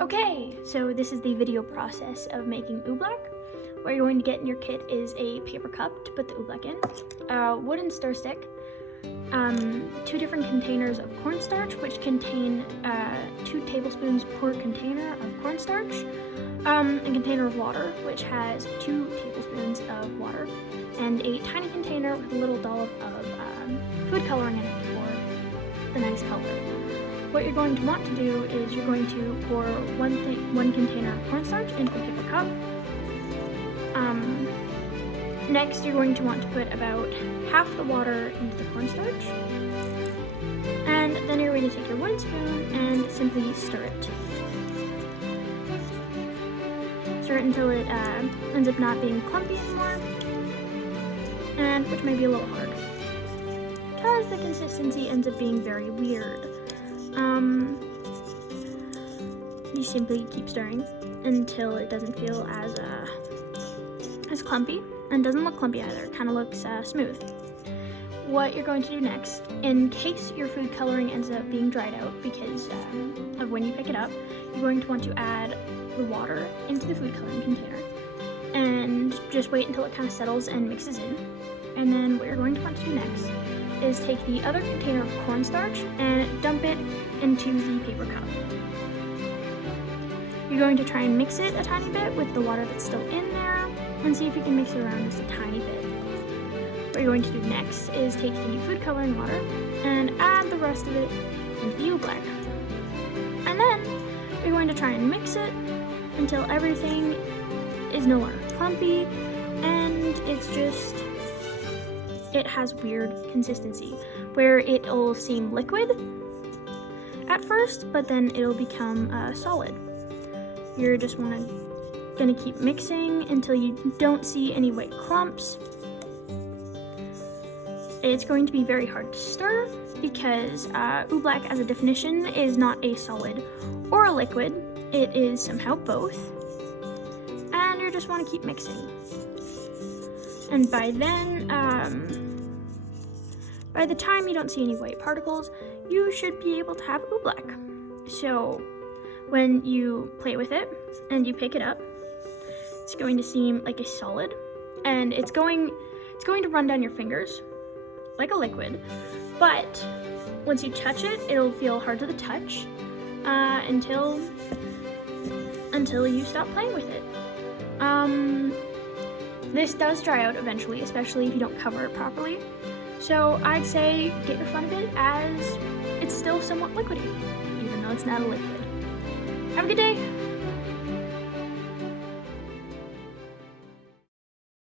Okay, so this is the video process of making oobleck. What you're going to get in your kit is a paper cup to put the oobleck in, a wooden stir stick, 2 different containers of cornstarch, which contain 2 tablespoons per container of cornstarch, a container of water, which has 2 tablespoons of water, and a tiny container with a little dollop of food coloring in it for the nice color. What you're going to want to do is you're going to pour one container of cornstarch into the paper cup. Next, you're going to want to put about half the water into the cornstarch. And then you're going to take your wooden spoon and simply stir it. Stir it until it ends up not being clumpy anymore, and which may be a little hard, because the consistency ends up being very weird. You simply keep stirring until it doesn't feel as clumpy, and doesn't look clumpy either. It kind of looks smooth. What you're going to do next, in case your food coloring ends up being dried out because of when you pick it up, you're going to want to add the water into the food coloring container and just wait until it kind of settles and mixes in. And then what you're going to want to do next is take the other container of cornstarch and dump it into the paper cup. You're going to try and mix it a tiny bit with the water that's still in there and see if you can mix it around just a tiny bit. What you're going to do next is take the food coloring water and add the rest of it into the oobleck. And then you're going to try and mix it until everything is no longer clumpy and it has weird consistency where it'll seem liquid at first, but then it'll become solid. You're just gonna keep mixing until you don't see any white clumps. It's going to be very hard to stir because oobleck, as a definition, is not a solid or a liquid. It is somehow both. And you just want to keep mixing. And by then, by the time you don't see any white particles, you should be able to have oobleck. So when you play with it and you pick it up, it's going to seem like a solid, and it's going to run down your fingers like a liquid, but once you touch it, it'll feel hard to the touch until you stop playing with it. This does dry out eventually, especially if you don't cover it properly. So I'd say get your fun of it, as it's still somewhat liquidy, even though it's not a liquid. Have a good day!